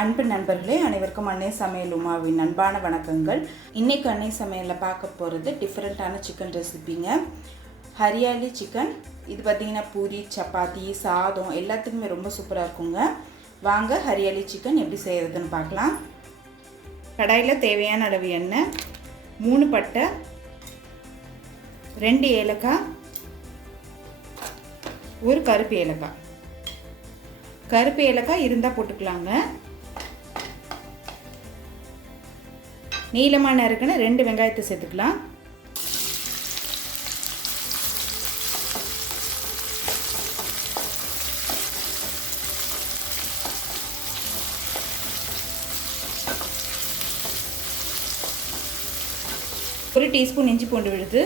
அன்பு நண்பர்களே, அனைவருக்கும் அன்னை சமையல் உமாவின் அன்பான வணக்கங்கள். இன்றைக்கி அன்னை சமையலில் பார்க்க போகிறது டிஃப்ரெண்ட்டான சிக்கன் ரெசிபிங்க. ஹரியாலி சிக்கன். இது பார்த்திங்கன்னா பூரி, சப்பாத்தி, சாதம் எல்லாத்துக்குமே ரொம்ப சூப்பராக இருக்குங்க. வாங்க ஹரியாலி சிக்கன் எப்படி செய்கிறதுன்னு பார்க்கலாம். கடாயில் தேவையான அளவு எண்ணெய், 3 பட்டை, 2 ஏலக்காய், 1 கருப்பு ஏலக்காய். கருப்பு ஏலக்காய் இருந்தால் போட்டுக்கலாங்க. நீளமாக நறுக்குன 2 வெங்காயத்தை சேர்த்துக்கலாம். ஒரு டீஸ்பூன் இஞ்சி பூண்டு விழுது,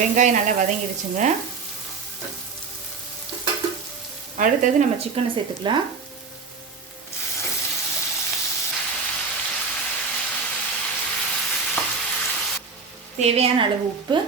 வெங்காயம் நல்லா வதங்கிடுச்சுங்க. அடுத்தது நம்ம சிக்கனை சேர்த்துக்கலாம். தேவையான அளவு உப்பு,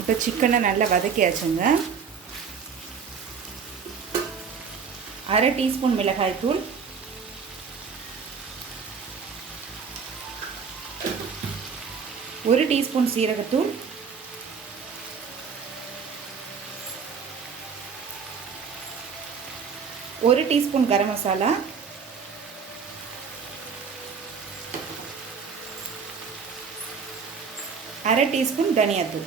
இப்போ சிக்கனை நல்லா வதக்கியாச்சுங்க. 1/2 டீஸ்பூன் மிளகாய்த்தூள், 1 டீஸ்பூன் சீரகத்தூள், 1 டீஸ்பூன் கரம் மசாலா, 1/2 டீஸ்பூன் தனியாத்தூள்.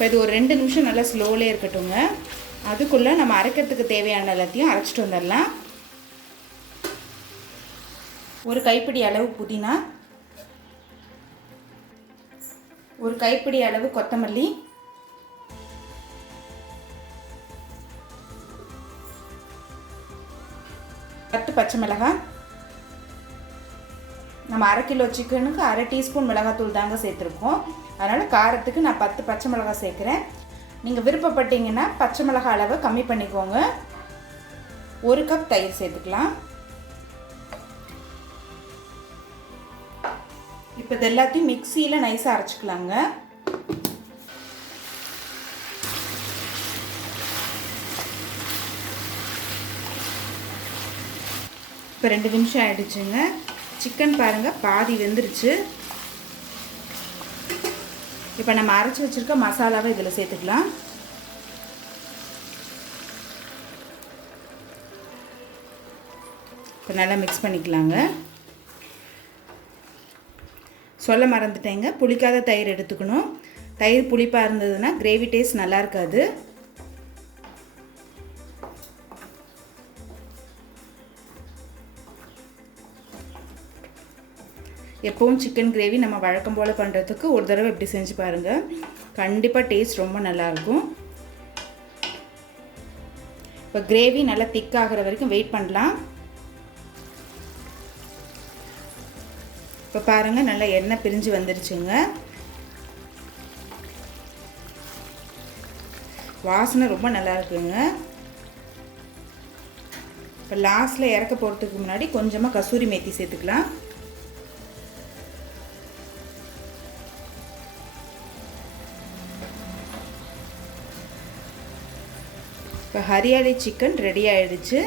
இப்போ இது ஒரு 2 நிமிஷம் நல்லா ஸ்லோவிலே இருக்கட்டுங்க. அதுக்குள்ளே நம்ம அரைக்கிறதுக்கு தேவையான எல்லாத்தையும் அரைச்சிட்டு வந்துடலாம். ஒரு கைப்பிடி அளவு புதினா, ஒரு கைப்பிடி அளவு கொத்தமல்லி, பச்சை மிளகாய். நம்ம 1/2 கிலோ சிக்கனுக்கு 1/2 டீஸ்பூன் மிளகாத்தூள் தாங்க சேர்த்துருக்கோம். அதனால் காரத்துக்கு நான் 10 பச்சை மிளகாய் சேர்க்குறேன். நீங்கள் விருப்பப்பட்டீங்கன்னா பச்சை மிளகாய் அளவை கம்மி பண்ணிக்கோங்க. 1 கப் தயிர் சேர்த்துக்கலாம். இப்போ இது எல்லாத்தையும் மிக்சியில் நைஸாக அரைச்சிக்கலாங்க. இப்போ 2 நிமிஷம் ஆயிடுச்சுங்க. சிக்கன் பாருங்கள் பாதி வெந்துருச்சு. இப்போ நம்ம அரைச்சி வச்சுருக்க மசாலாவை இதில் சேர்த்துக்கலாம். இப்போ நல்லா மிக்ஸ் பண்ணிக்கலாங்க. சொல்ல மறந்துட்டேங்க, புளிக்காத தயிர் எடுத்துக்கணும். தயிர் புளிப்பாக இருந்ததுன்னா கிரேவி டேஸ்ட் நல்லா இருக்காது. எப்பவும் சிக்கன் கிரேவி நம்ம வழக்கம் போல் பண்ணுறதுக்கு ஒரு தடவை இப்படி செஞ்சு பாருங்கள். கண்டிப்பாக டேஸ்ட் ரொம்ப நல்லாயிருக்கும். இப்போ கிரேவி நல்லா திக்காகிற வரைக்கும் வெயிட் பண்ணலாம். இப்போ பாருங்கள் நல்லா எண்ணெய் பிரிஞ்சு வந்துருச்சுங்க. வாசனை ரொம்ப நல்லா இருக்குங்க. இப்போ லாஸ்ட்டில் இறக்க போகிறதுக்கு முன்னாடி கொஞ்சமாக கசூரி மேத்தி சேர்த்துக்கலாம். இப்போ ஹரியாலி சிக்கன் ரெடி ஆகிடுச்சு.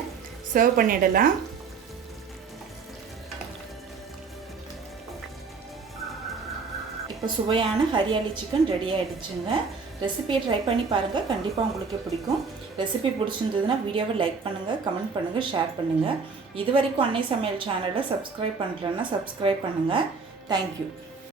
சர்வ் பண்ணிடலாம். இப்போ சுவையான ஹரியாலி சிக்கன் ரெடி ஆகிடுச்சுங்க. ரெசிபியை ட்ரை பண்ணி பாருங்கள், கண்டிப்பாக உங்களுக்கு பிடிக்கும். ரெசிபி பிடிச்சிருந்ததுன்னா வீடியோவை லைக் பண்ணுங்கள், கமெண்ட் பண்ணுங்கள், ஷேர் பண்ணுங்கள். இது வரைக்கும் அன்னை சமையல் சேனலை சப்ஸ்கிரைப் பண்ணலன்னா சப்ஸ்கிரைப் பண்ணுங்கள். தேங்க்யூ.